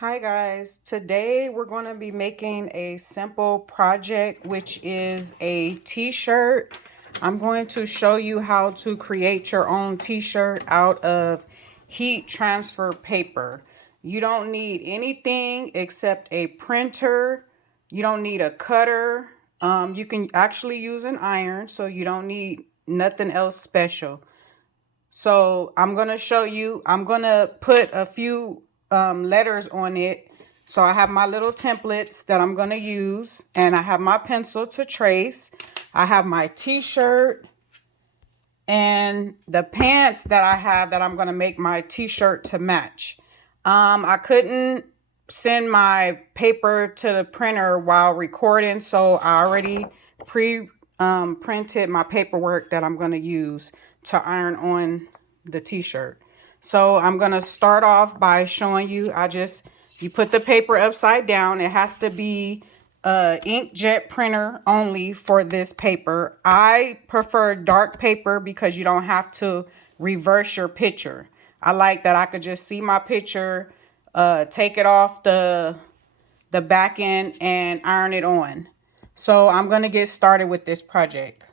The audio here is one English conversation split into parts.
Hi guys, today we're going to be making a simple project which is a t-shirt. I'm going to show you how to create your own t-shirt out of heat transfer paper. You don't need anything except a printer. You don't need a cutter. You can actually use an iron, so you don't need nothing else special. So I'm going to show you, I'm going to put a few letters on it. So I have my little templates that I'm going to use, and I have my pencil to trace. I have my t-shirt and the pants that I have that I'm going to make my t-shirt to match. I couldn't send my paper to the printer while recording, so I already printed my paperwork that I'm going to use to iron on the t-shirt. So I'm going to start off by showing you, you put the paper upside down. It has to be inkjet printer only for this paper. I prefer dark paper because you don't have to reverse your picture. I like that I could just see my picture, take it off the back end and iron it on. So I'm going to get started with this project.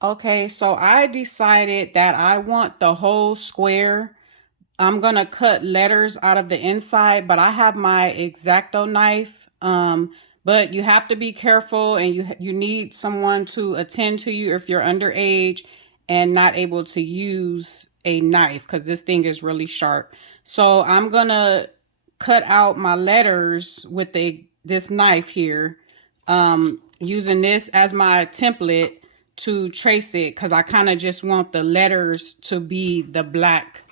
Okay, so I decided that I want the whole square. I'm gonna cut letters out of the inside, but I have my X-Acto knife. But you have to be careful, and you need someone to attend to you if you're underage and not able to use a knife because this thing is really sharp. So I'm gonna cut out my letters with this knife here, using this as my template to trace it because I kind of just want the letters to be the black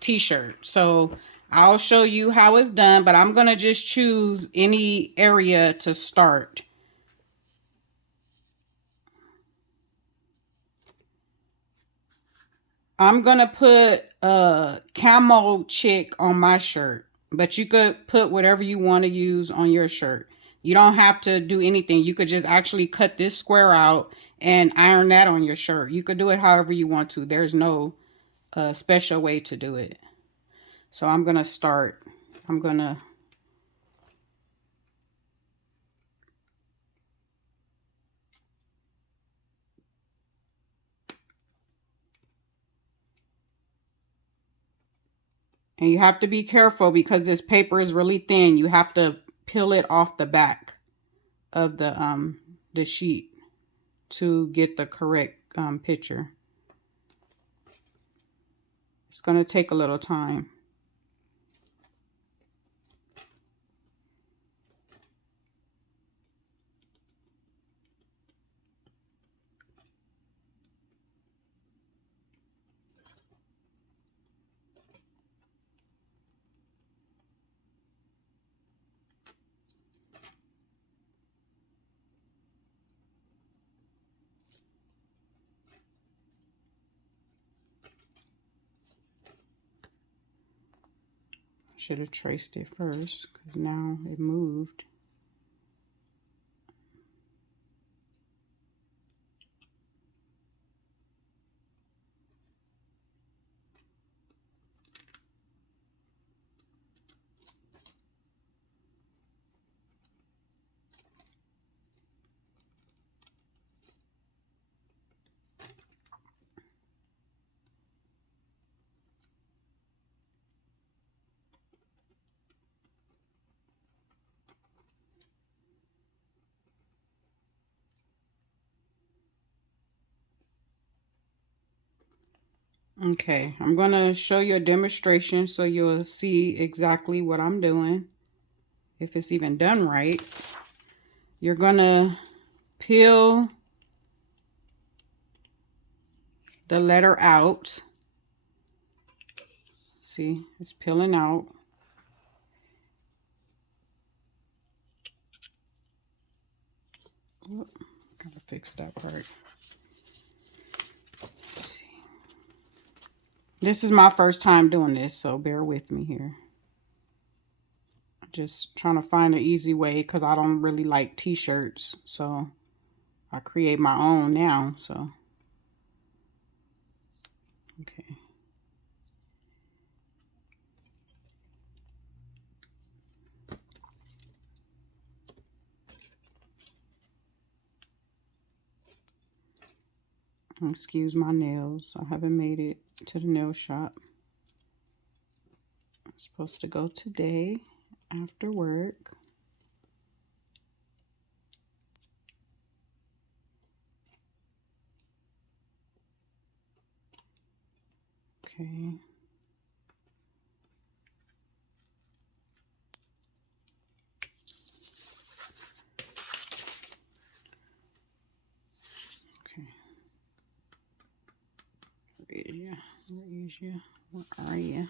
t-shirt. So I'll show you how it's done, but I'm going to just choose any area to start. I'm going to put a camo chick on my shirt, but you could put whatever you want to use on your shirt. You don't have to do anything. You could just actually cut this square out and iron that on your shirt. You could do it however you want to. There's no special way to do it. So I'm going to start. I'm going to And you have to be careful because this paper is really thin. You have to peel it off the back of the sheet to get the correct picture. It's going to take a little time. Should have traced it first because now it moved. Okay, I'm going to show you a demonstration so you'll see exactly what I'm doing. If it's even done right, you're going to peel the letter out. See, it's peeling out. Oh, gotta fix that part. This is my first time doing this, so bear with me here. Just trying to find an easy way because I don't really like t-shirts, so I create my own now. So okay, Excuse my nails. I haven't made it to the nail shop. I'm supposed to go today after work. Okay. Okay. Where is you? Where is you? Where are you?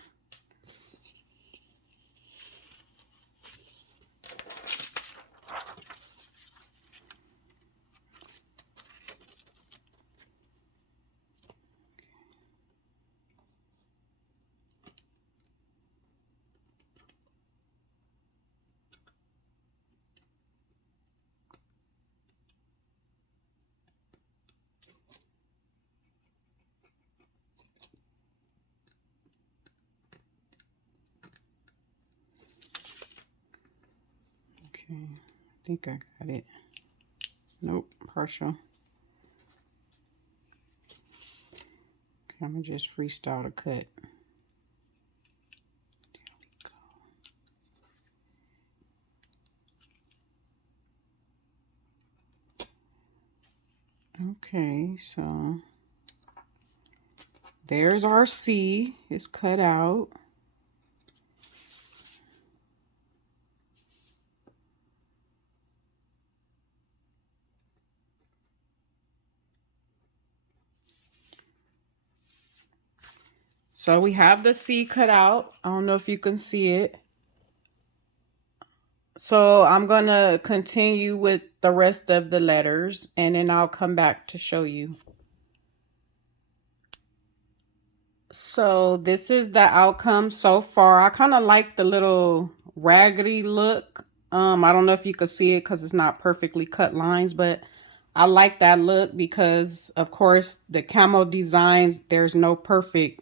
Okay. I think I got it. Nope, partial. Okay, I'm gonna just freestyle the cut. Okay, so there's our C. It's cut out. So we have the C cut out. I don't know if you can see it. So I'm going to continue with the rest of the letters and then I'll come back to show you. So this is the outcome so far. I kind of like the little raggedy look. I don't know if you can see it because it's not perfectly cut lines, but I like that look because, of course, the camo designs, there's no perfect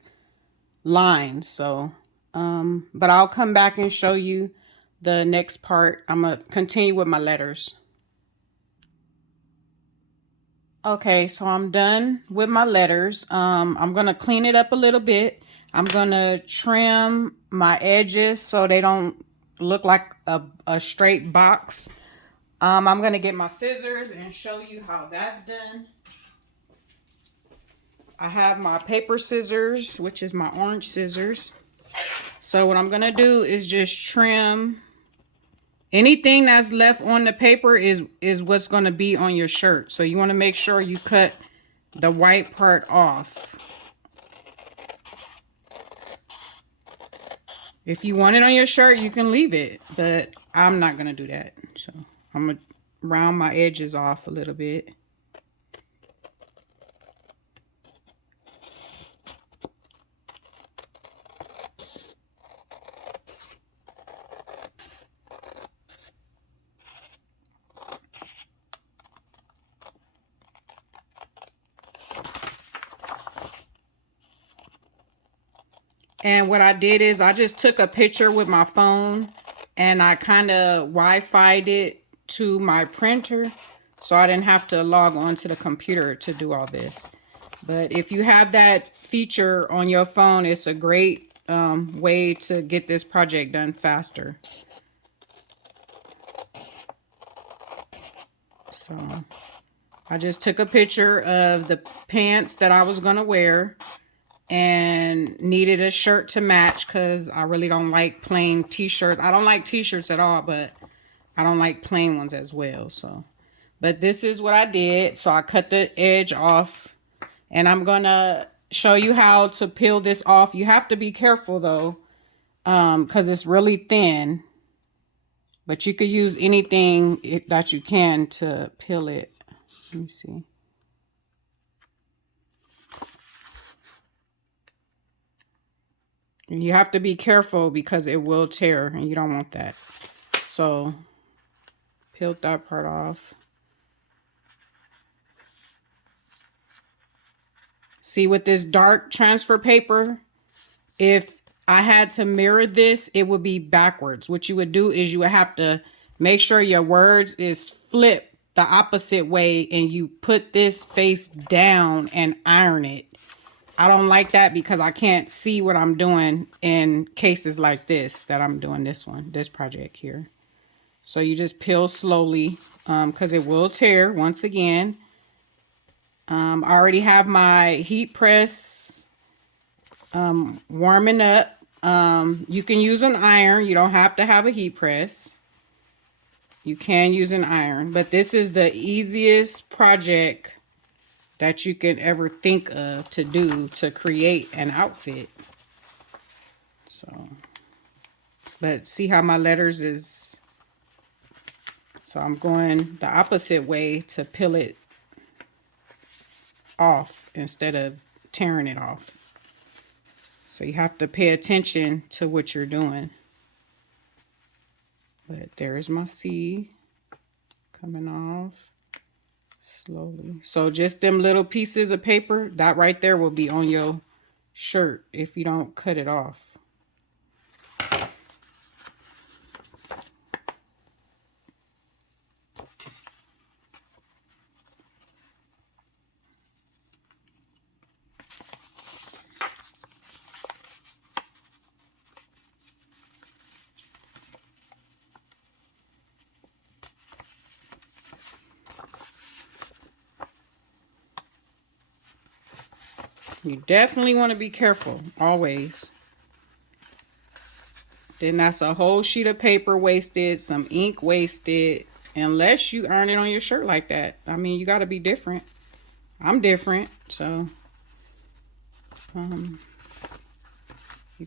lines. So, but I'll come back and show you the next part. I'm going to continue with my letters. Okay, so I'm done with my letters. I'm going to clean it up a little bit. I'm going to trim my edges so they don't look like a straight box. I'm going to get my scissors and show you how that's done. I have my paper scissors, which is my orange scissors. So what I'm going to do is just trim. Anything that's left on the paper is what's going to be on your shirt. So you want to make sure you cut the white part off. If you want it on your shirt, you can leave it, but I'm not going to do that. So I'm going to round my edges off a little bit. And what I did is I just took a picture with my phone and I kind of Wi-Fi'd it to my printer so I didn't have to log on to the computer to do all this. But if you have that feature on your phone, it's a great way to get this project done faster. So I just took a picture of the pants that I was going to wear and needed a shirt to match because I really don't like plain t-shirts. I don't like t-shirts at all, but I don't like plain ones as well. So, but this is what I did. So I cut the edge off and I'm gonna show you how to peel this off. You have to be careful though, because it's really thin, but you could use anything that you can to peel it. Let me see. You have to be careful because it will tear and you don't want that. So peel that part off. See, with this dark transfer paper, if I had to mirror this, it would be backwards. What you would do is you would have to make sure your words is flipped the opposite way and you put this face down and iron it. I don't like that because I can't see what I'm doing in cases like this that I'm doing this project here. So you just peel slowly because it will tear once again. I already have my heat press warming up. You can use an iron. You don't have to have a heat press. You can use an iron, but this is the easiest project that you can ever think of to do to create an outfit. So, but see how my letters is, so I'm going the opposite way to peel it off instead of tearing it off. So you have to pay attention to what you're doing. But there's my C coming off slowly. So just them little pieces of paper, that right there will be on your shirt if you don't cut it off. You definitely want to be careful, always. Then that's a whole sheet of paper wasted, some ink wasted, unless you earn it on your shirt like that. I mean, you got to be different. I'm different, so you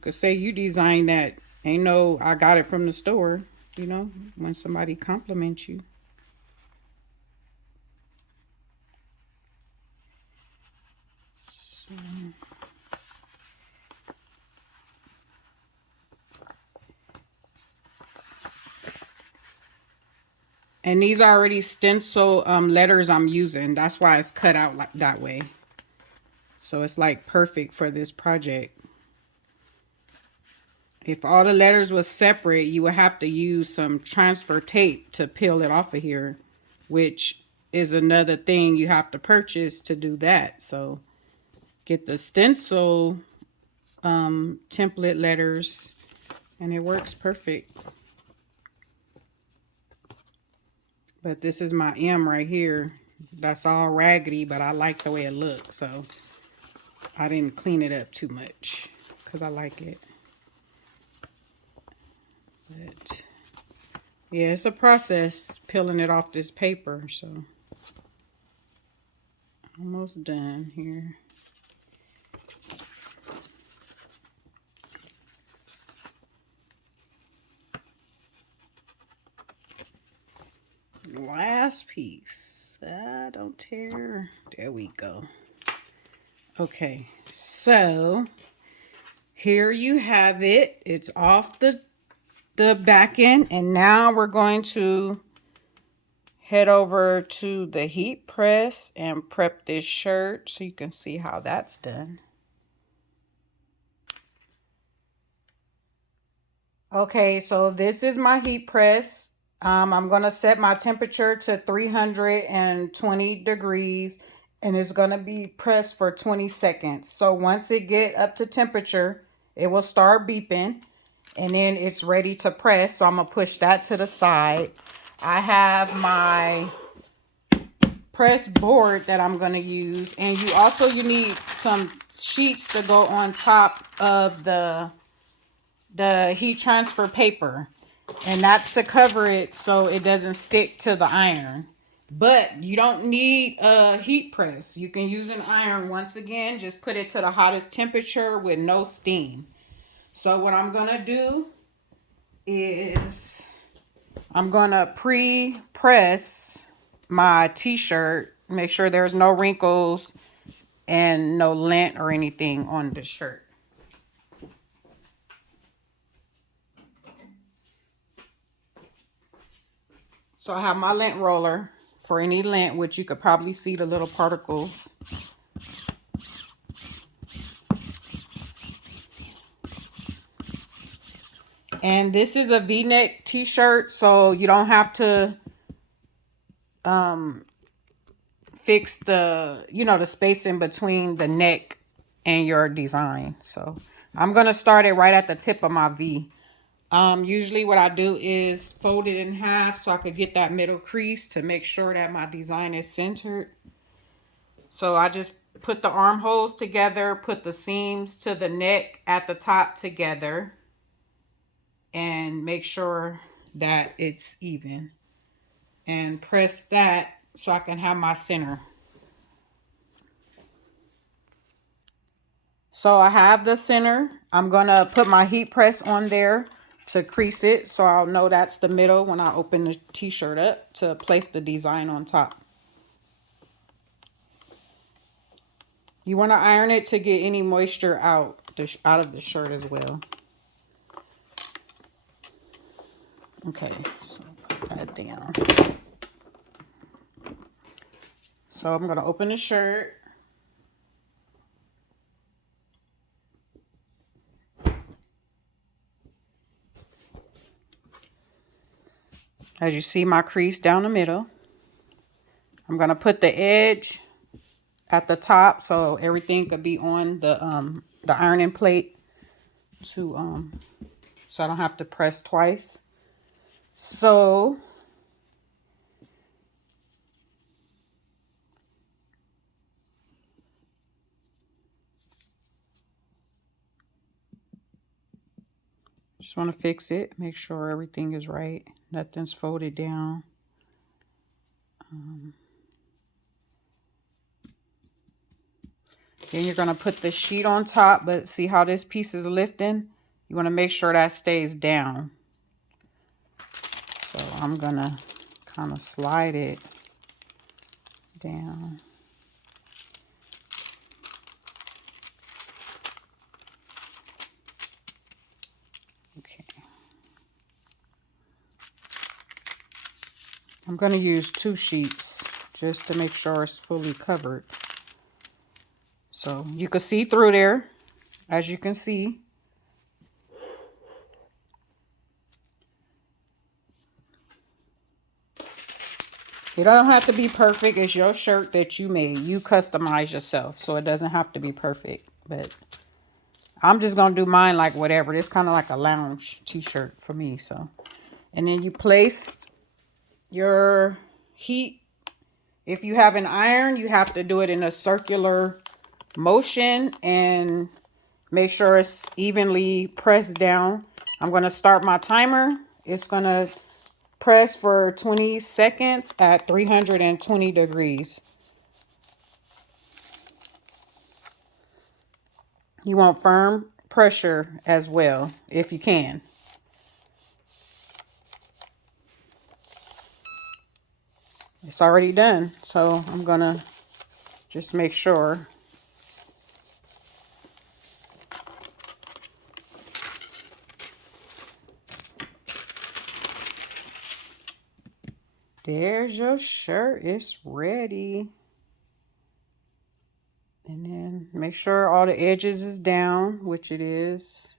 could say you designed that. Ain't no, I got it from the store, you know, when somebody compliments you. So. And these are already stencil letters I'm using. That's why it's cut out like that way. So it's like perfect for this project. If all the letters was separate, you would have to use some transfer tape to peel it off of here, which is another thing you have to purchase to do that. So get the stencil template letters and it works perfect. But this is my M right here. That's all raggedy, but I like the way it looks. So I didn't clean it up too much because I like it. But yeah, it's a process peeling it off this paper. So almost done here. Last piece. Don't tear. There we go. Okay, so here you have it. It's off the back end, and now we're going to head over to the heat press and prep this shirt so you can see how that's done. Okay, so this is my heat press. I'm going to set my temperature to 320 degrees and it's going to be pressed for 20 seconds. So once it get up to temperature, it will start beeping and then it's ready to press. So I'm going to push that to the side. I have my press board that I'm going to use, and you need some sheets to go on top of the heat transfer paper. And that's to cover it so it doesn't stick to the iron. But you don't need a heat press. You can use an iron. Once again, just put it to the hottest temperature with no steam. So what I'm going to do is I'm going to pre-press my t-shirt. Make sure there's no wrinkles and no lint or anything on the shirt. So I have my lint roller for any lint, which you could probably see the little particles. And this is a V-neck t-shirt, so you don't have to fix the, the space in between the neck and your design. So I'm going to start it right at the tip of my V. Usually what I do is fold it in half so I could get that middle crease to make sure that my design is centered. So I just put the armholes together, put the seams to the neck at the top together, and make sure that it's even. And press that so I can have my center. So I have the center. I'm going to put my heat press on there to crease it so I'll know that's the middle when I open the t-shirt up to place the design on top. You want to iron it to get any moisture out of the shirt as well. Okay, so put that down. So I'm going to open the shirt. As you see my crease down the middle. I'm going to put the edge at the top so everything could be on the ironing plate so I don't have to press twice. So just want to fix it, make sure everything is right, nothing's folded down. Then you're going to put the sheet on top, but see how this piece is lifting? You want to make sure that stays down. So I'm going to kind of slide it down. Okay. I'm going to use 2 sheets just to make sure it's fully covered. So you can see through there, as you can see. It don't have to be perfect. It's your shirt that you made. You customize yourself, so it doesn't have to be perfect. But I'm just going to do mine like whatever. It's kind of like a lounge t-shirt for me. So, and then you placed your heat. If you have an iron, you have to do it in a circular motion and make sure it's evenly pressed down. I'm going to start my timer. It's going to press for 20 seconds at 320 degrees. You want firm pressure as well, if you can. It's already done, so I'm gonna just make sure. There's your shirt. It's ready. And then make sure all the edges is down, which it is.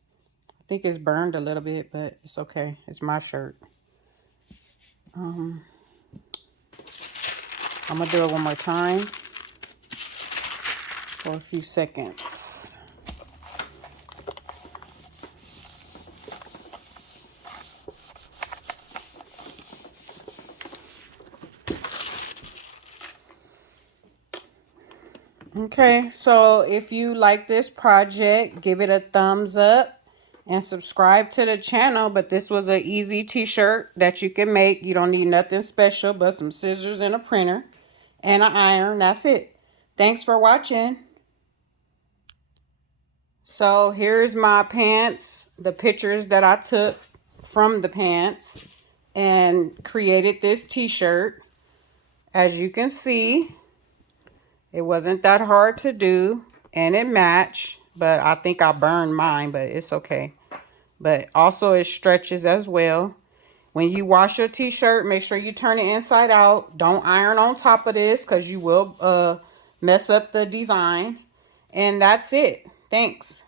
I think it's burned a little bit, but it's okay. It's my shirt. I'm going to do it one more time for a few seconds. Okay, so if you like this project, give it a thumbs up and subscribe to the channel. But this was an easy t-shirt that you can make. You don't need nothing special but some scissors and a printer and an iron. That's it. Thanks for watching. So here's my pants, the pictures that I took from the pants and created this t-shirt. As you can see, it wasn't that hard to do and it matched, but I think I burned mine, but it's okay. But also it stretches as well. When you wash your t-shirt, make sure you turn it inside out. Don't iron on top of this because you will mess up the design. And that's it. Thanks.